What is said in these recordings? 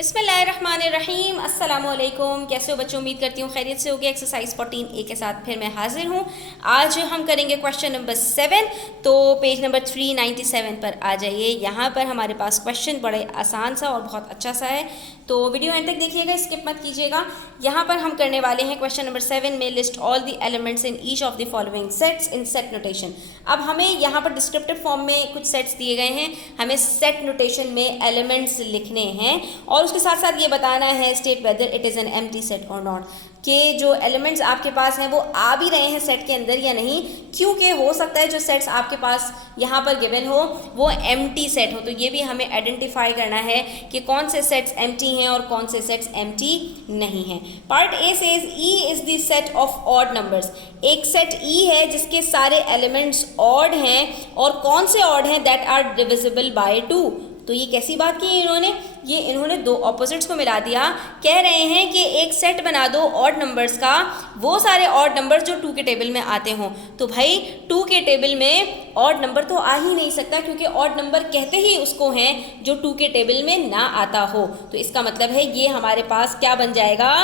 बिस्मिल्लाहिर्रहमानिर्रहीम। अस्सलामुअलैकुम। कैसे हो बच्चों? उम्मीद करती हूँ खैरियत से होगी। एक्सरसाइज 14A के साथ फिर मैं हाजिर हूँ। आज हम करेंगे क्वेश्चन नंबर 7। तो पेज नंबर 397 पर आ जाइए। यहाँ पर हमारे पास क्वेश्चन बड़े आसान सा और बहुत अच्छा सा है, तो वीडियो एंड तक देखिएगा, स्किप मत कीजिएगा। यहाँ पर हम करने वाले हैं क्वेश्चन नंबर 7 में list all the elements in each of the following sets in set notation. अब हमें यहाँ पर डिस्क्रिप्टिव फॉर्म में कुछ सेट्स दिए गए हैं, हमें सेट नोटेशन में एलिमेंट्स लिखने हैं और उसके साथ साथ ये बताना है state whether it is an empty set और नॉट, कि जो एलिमेंट्स आपके पास हैं वो आ भी रहे हैं सेट के अंदर या नहीं, क्योंकि हो सकता है जो सेट्स आपके पास यहाँ पर गिवन हो वो एम्प्टी सेट हो। तो ये भी हमें आइडेंटिफाई करना है कि कौन से सेट्स एम्प्टी हैं और कौन से सेट्स एम्प्टी नहीं हैं। Part A says E is the set of odd numbers. एक सेट ई है जिसके सारे एलिमेंट्स ऑड हैं, और कौन से ऑड हैं? That are divisible by 2। तो ये कैसी बात की इन्होंने? ये इन्होंने दो ऑपोजिट्स को मिला दिया। कह रहे हैं कि एक सेट बना दो ऑड नंबर्स का, वो सारे ऑड नंबर्स जो 2 के टेबल में आते हों। तो भाई 2 के टेबल में ऑड नंबर तो आ ही नहीं सकता, क्योंकि ऑड नंबर कहते ही उसको हैं जो 2 के टेबल में ना आता हो। तो इसका मतलब है ये हमारे पास क्या बन जाएगा?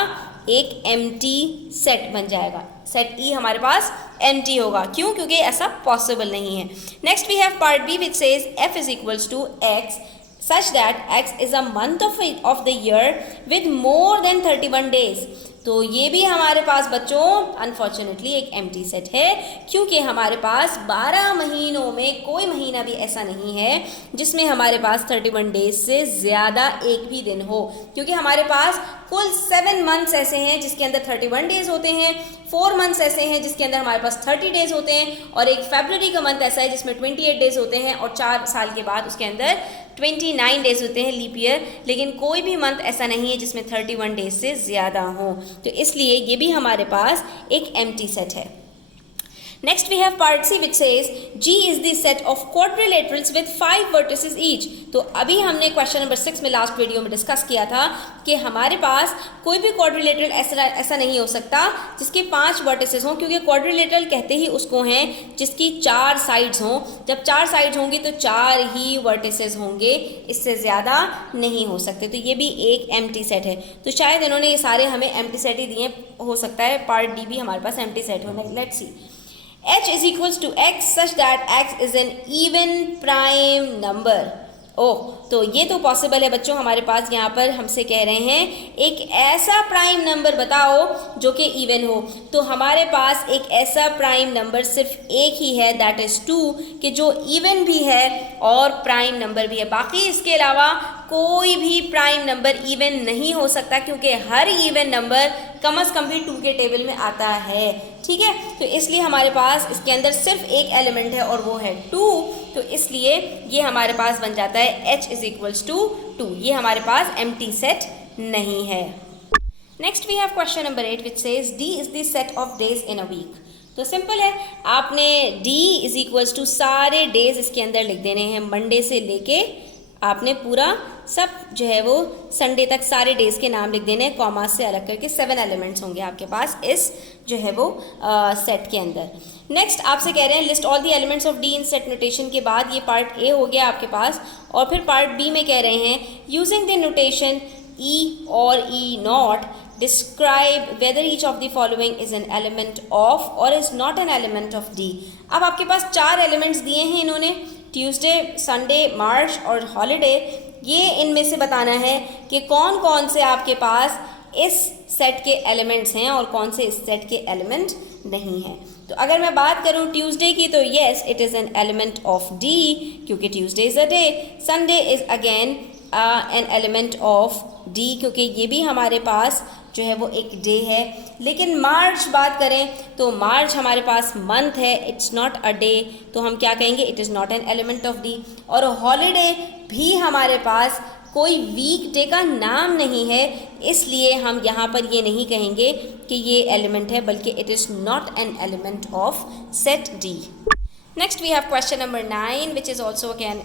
एक एम्प्टी सेट बन जाएगा। सेट ई हमारे पास एम्प्टी होगा। क्यों? क्योंकि ऐसा पॉसिबल नहीं है। Next we have part B which says f is equals to x such that x is a month of the year with more than 31 days। तो ये भी हमारे पास बच्चों अनफॉर्चुनेटली एक एम्प्टी सेट है, क्योंकि हमारे पास 12 महीनों में कोई महीना भी ऐसा नहीं है जिसमें हमारे पास 31 डेज से ज़्यादा एक भी दिन हो। क्योंकि हमारे पास कुल 7 मंथ्स ऐसे हैं जिसके अंदर 31 डेज होते हैं, 4 मंथ्स ऐसे हैं जिसके अंदर हमारे पास 30 डेज होते हैं, और एक फरवरी का मंथ ऐसा है जिसमें 28 डेज होते हैं, और 4 साल के बाद उसके अंदर 29 डेज होते हैं लीप ईयर। लेकिन कोई भी मंथ ऐसा नहीं है जिसमें 31 डेज से ज़्यादा हो। तो इसलिए ये भी हमारे पास एक एम्प्टी सेट है। Next we have part C which says G is the set of quadrilaterals with 5 vertices each। तो अभी हमने क्वेश्चन नंबर 6 में लास्ट वीडियो में डिस्कस किया था कि हमारे पास कोई भी क्वाड्रिलेटरल ऐसा नहीं हो सकता जिसके 5 वर्टिसेस हों, क्योंकि क्वाड्रिलेटरल कहते ही उसको हैं जिसकी 4 साइड्स हों। जब 4 साइड्स होंगी तो 4 ही वर्टिसेस होंगे, इससे ज़्यादा नहीं हो सकते। तो ये भी एक एम्प्टी सेट है। तो शायद इन्होंने ये सारे हमें एम्प्टी सेट ही दिए, हो सकता है पार्ट डी भी हमारे पास एम्प्टी सेट हो। Let's see. H is equals to x such that x is an even prime number। ओह, तो ये तो पॉसिबल है बच्चों। हमारे पास यहाँ पर हमसे कह रहे हैं एक ऐसा प्राइम नंबर बताओ जो कि इवन हो। तो हमारे पास एक ऐसा प्राइम नंबर सिर्फ एक ही है, दैट इज़ 2, कि जो इवन भी है और प्राइम नंबर भी है। बाकी इसके अलावा कोई भी प्राइम नंबर इवन नहीं हो सकता, क्योंकि हर इवन नंबर कम अज़ कम भी 2 के टेबल में आता है। ठीक है, तो इसलिए हमारे पास इसके अंदर सिर्फ एक एलिमेंट है और वो है 2। तो इसलिए ये हमारे पास बन जाता है h इज इक्वल्स टू 2। ये हमारे पास एम्प्टी सेट नहीं है। Next we have question number 8 which says d is the set of days in a week. तो सिंपल है, आपने d इज इक्वल्स टू सारे डेज इसके अंदर लिख देने हैं, मंडे से लेके आपने पूरा सब जो है वो संडे तक सारे डेज के नाम लिख देने हैं, कॉमा से अलग करके। 7 एलिमेंट्स होंगे आपके पास इस जो है वो सेट के अंदर। नेक्स्ट आपसे कह रहे हैं list all the elements of D in set notation. के बाद ये पार्ट ए हो गया आपके पास, और फिर पार्ट बी में कह रहे हैं यूजिंग द नोटेशन ई और E not describe whether each of the following is an element of और is not an element of D. अब आपके पास 4 एलिमेंट्स दिए हैं इन्होंने, ट्यूसडे, संडे, मार्च और हॉलीडे। ये इनमें से बताना है कि कौन कौन से आपके पास इस सेट के एलिमेंट्स हैं और कौन से इस सेट के एलिमेंट नहीं हैं। तो अगर मैं बात करूं ट्यूसडे की, तो yes it is an element of D, क्योंकि Tuesday is a day. Sunday is again an element of D, क्योंकि ये भी हमारे पास जो है वो एक डे है। लेकिन मार्च बात करें तो मार्च हमारे पास मंथ है, इट्स नॉट अ डे, तो हम क्या कहेंगे? It is not an element of D. और हॉलीडे भी हमारे पास कोई वीक डे का नाम नहीं है, इसलिए हम यहाँ पर ये नहीं कहेंगे कि ये एलिमेंट है, बल्कि it is not an element of set D. Next we have question number 9 which is also again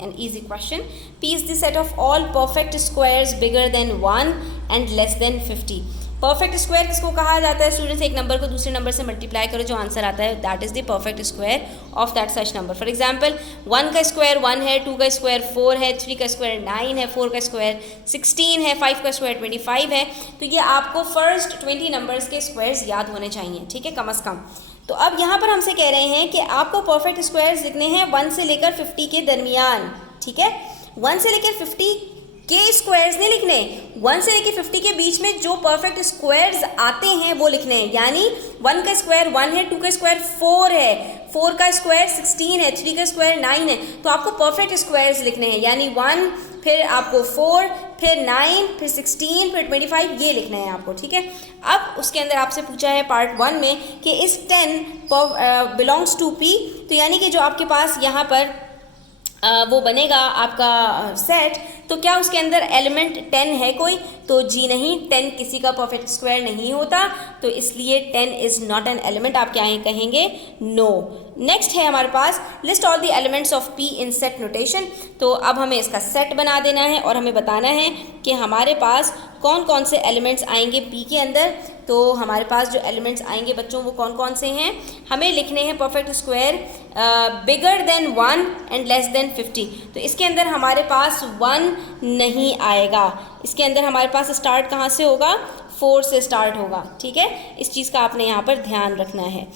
an easy question. P is the set of all perfect squares bigger than 1 and less than 50। Perfect square किसको कहा जाता है students? एक number को दूसरे number से multiply करो, जो आंसर आता है that is the perfect square of that such number. For example 1 का स्क्वायर 1 है, 2 का स्क्वायर 4 है, 3 का स्क्वायर 9 है, 4 का स्क्वायर 16 है, 5 का स्क्वायर 25 है। तो ये आपको फर्स्ट 20 नंबर्स के स्क्वायर्स याद होने चाहिए, ठीक है, कम अज़ कम। तो अब यहाँ पर हमसे कह रहे हैं कि आपको परफेक्ट स्क्वायर्स लिखने हैं 1 से लेकर 50 के दरमियान, ठीक है। 1 से लेकर 50 के स्क्वायर्स नहीं लिखने, 1 से लेकर 50 के बीच में जो परफेक्ट स्क्वायर्स आते हैं वो लिखने हैं। यानी 1 का स्क्वायर 1 है, 2 का स्क्वायर 4 है, 4 का स्क्वायर 16 है, 3 का स्क्वायर 9 है। तो आपको परफेक्ट स्क्वायर्स लिखने हैं, यानी 1, फिर आपको 4, फिर 9, फिर 16, फिर 25, ये लिखना है आपको, ठीक है। अब उसके अंदर आपसे पूछा है पार्ट 1 में कि इस 10 बिलोंग्स टू P, तो यानी कि जो आपके पास यहाँ पर वो बनेगा आपका सेट, तो क्या उसके अंदर एलिमेंट 10 है कोई? तो जी नहीं, 10 किसी का परफेक्ट स्क्वायर नहीं होता, तो इसलिए 10 इज़ नॉट एन एलिमेंट। आप क्या कहेंगे? नो। नेक्स्ट है हमारे पास list all the elements of P in set notation. तो अब हमें इसका सेट बना देना है और हमें बताना है कि हमारे पास कौन कौन से एलिमेंट्स आएंगे P के अंदर। तो हमारे पास जो एलिमेंट्स आएंगे बच्चों वो कौन कौन से हैं? हमें लिखने हैं perfect square bigger than 1 and less than 50। तो इसके अंदर हमारे पास 1 नहीं आएगा, इसके अंदर हमारे पास स्टार्ट कहाँ से होगा? 4 से स्टार्ट होगा, ठीक है। इस चीज़ का आपने यहाँ पर ध्यान रखना है।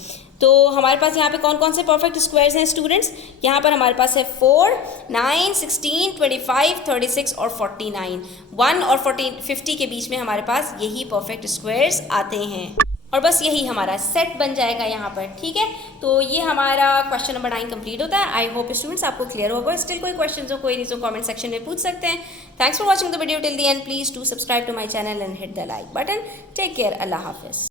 तो हमारे पास यहाँ पे कौन कौन से परफेक्ट स्क्वायर्स हैं स्टूडेंट्स? यहाँ पर हमारे पास है 4, 9, 16, 25, 36 और 49। 1 और 50 के बीच में हमारे पास यही परफेक्ट स्क्वायर्स आते हैं और बस यही हमारा सेट बन जाएगा यहाँ पर, ठीक है। तो ये हमारा क्वेश्चन नंबर 9 कंप्लीट होता है। आई होप स्टूडेंट्स आपको क्लियर होगा। स्टिल कोई क्वेश्चन हो, कोई नहीं, कमेंट सेक्शन में पूछ सकते हैं। Thanks for watching the video till the end. Please do subscribe to my channel and hit the like button. Take care, अल्लाह हाफिज़।